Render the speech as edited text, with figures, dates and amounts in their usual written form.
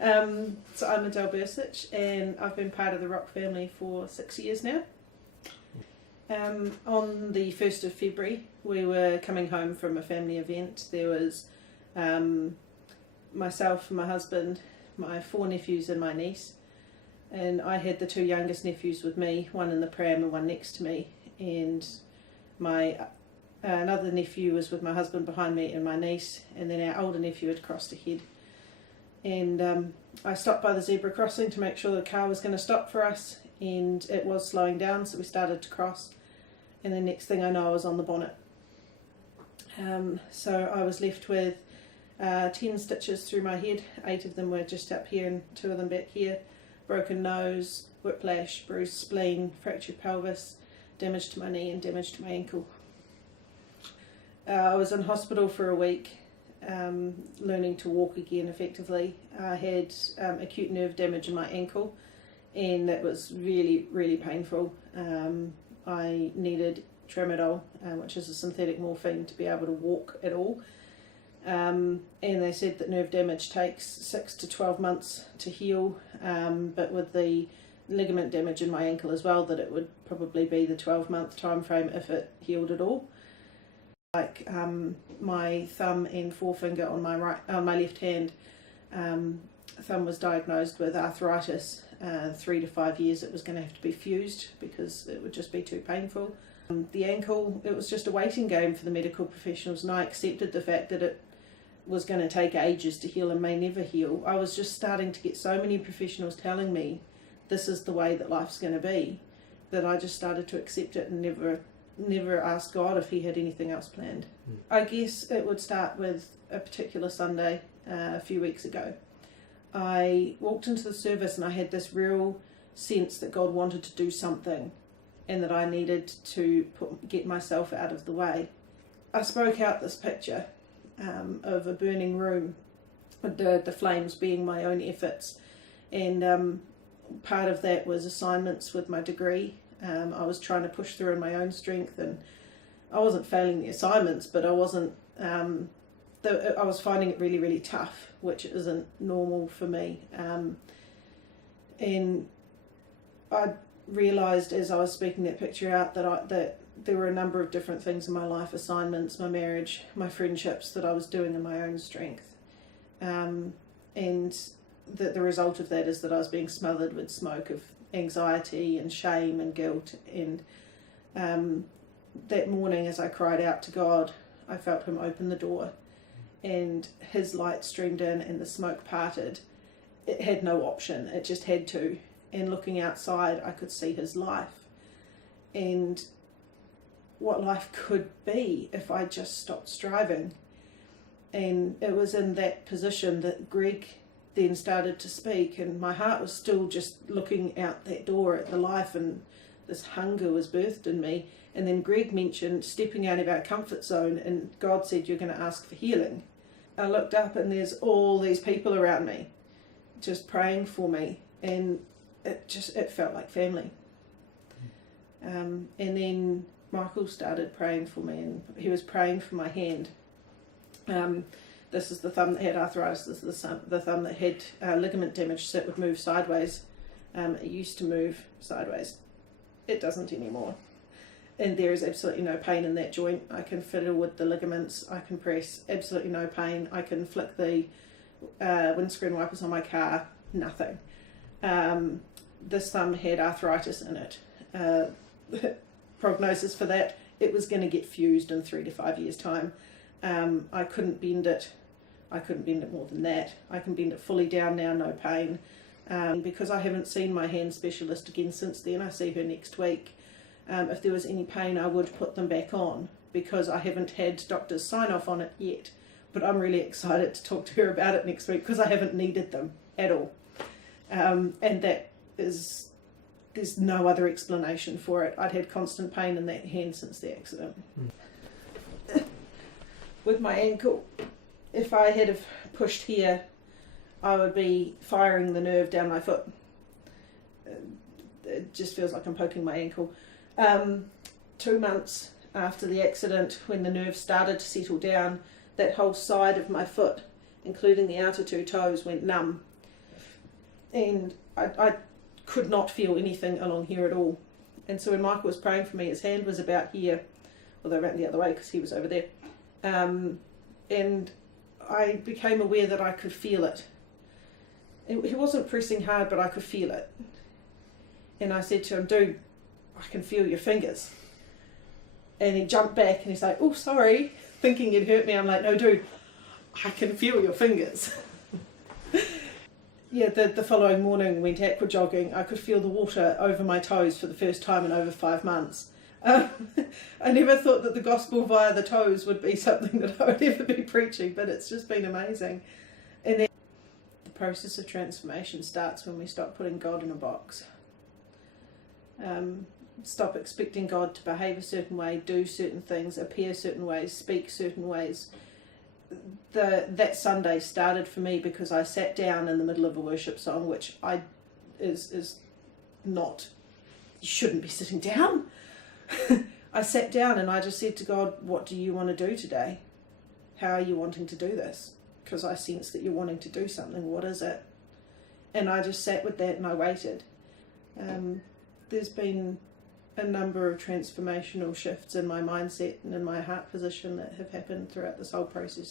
So I'm Adele and I've been part of the Rock family for 6 years now. On the 1st of February we were coming home from a family event. There was myself, my husband, my 4 nephews and my niece, and I had the 2 youngest nephews with me, one in the pram and one next to me, and my another nephew was with my husband behind me and my niece, and then our older nephew had crossed ahead. And I stopped by the zebra crossing to make sure the car was going to stop for us, and it was slowing down, so we started to cross, and the next thing I know I was on the bonnet. So I was left with 10 stitches through my head. 8 of them were just up here and 2 of them back here. Broken nose, whiplash, bruised spleen, fractured pelvis, damage to my knee and damage to my ankle. I was in hospital for a week, learning to walk again effectively. I had acute nerve damage in my ankle, and that was really, really painful. I needed tramadol, which is a synthetic morphine, to be able to walk at all. And they said that nerve damage takes 6 to 12 months to heal, but with the ligament damage in my ankle as well, that it would probably be the 12-month time frame if it healed at all. Like my thumb and forefinger on my left hand, thumb was diagnosed with arthritis. 3 to 5 years it was going to have to be fused because it would just be too painful. The ankle, it was just a waiting game for the medical professionals, and I accepted the fact that it was going to take ages to heal and may never heal. I was just starting to get so many professionals telling me this is the way that life's going to be, that I just started to accept it and never asked God if he had anything else planned. I guess it would start with a particular Sunday a few weeks ago. I walked into the service and I had this real sense that God wanted to do something and that I needed to get myself out of the way. I spoke out this picture of a burning room, the flames being my own efforts, and part of that was assignments with my degree. I was trying to push through in my own strength, and I wasn't failing the assignments, but I wasn't. I was finding it really, really tough, which isn't normal for me. And I realised as I was speaking that picture out that there were a number of different things in my life, assignments, my marriage, my friendships, that I was doing in my own strength. And that the result of that is that I was being smothered with smoke of anxiety and shame and guilt. And that morning, as I cried out to God, I felt him open the door, and his light streamed in and the smoke parted. It had no option, it just had to. And looking outside, I could see his life and what life could be if I just stopped striving. And it was in that position that Greg then started to speak, and my heart was still just looking out that door at the life, and this hunger was birthed in me. And then Greg mentioned stepping out of our comfort zone, and God said, you're going to ask for healing. I looked up and there's all these people around me just praying for me, and it felt like family. And then Michael started praying for me, and he was praying for my hand. This is the thumb that had arthritis. This is the thumb that had ligament damage, so it would move sideways. It used to move sideways. It doesn't anymore. And there is absolutely no pain in that joint. I can fiddle with the ligaments. I can press, absolutely no pain. I can flick the windscreen wipers on my car, nothing. This thumb had arthritis in it. Prognosis for that, it was going to get fused in 3 to 5 years' time. I couldn't bend it. I couldn't bend it more than that. I can bend it fully down now, no pain. Because I haven't seen my hand specialist again since then. I see her next week. If there was any pain, I would put them back on, because I haven't had doctors sign off on it yet. But I'm really excited to talk to her about it next week, because I haven't needed them at all. And that is, there's no other explanation for it. I'd had constant pain in that hand since the accident. With my ankle, if I had have pushed here, I would be firing the nerve down my foot. It just feels like I'm poking my ankle. 2 months after the accident, when the nerve started to settle down, that whole side of my foot, including the outer 2 toes, went numb. and I could not feel anything along here at all. And so when Michael was praying for me, his hand was about here, although it went the other way because he was over there. And I became aware that I could feel it. He wasn't pressing hard, but I could feel it. And I said to him, dude, I can feel your fingers. And he jumped back and he's like, oh, sorry, thinking it hurt me. I'm like, no, dude, I can feel your fingers. Yeah, the following morning went aqua jogging. I could feel the water over my toes for the first time in over 5 months. I never thought that the gospel via the toes would be something that I would ever be preaching, but it's just been amazing. And then the process of transformation starts when we stop putting God in a box. Stop expecting God to behave a certain way, do certain things, appear certain ways, speak certain ways. That Sunday started for me because I sat down in the middle of a worship song, which is not, you shouldn't be sitting down. I sat down and I just said to God, what do you want to do today? How are you wanting to do this? Because I sense that you're wanting to do something. What is it? And I just sat with that and I waited. There's been a number of transformational shifts in my mindset and in my heart position that have happened throughout this whole process.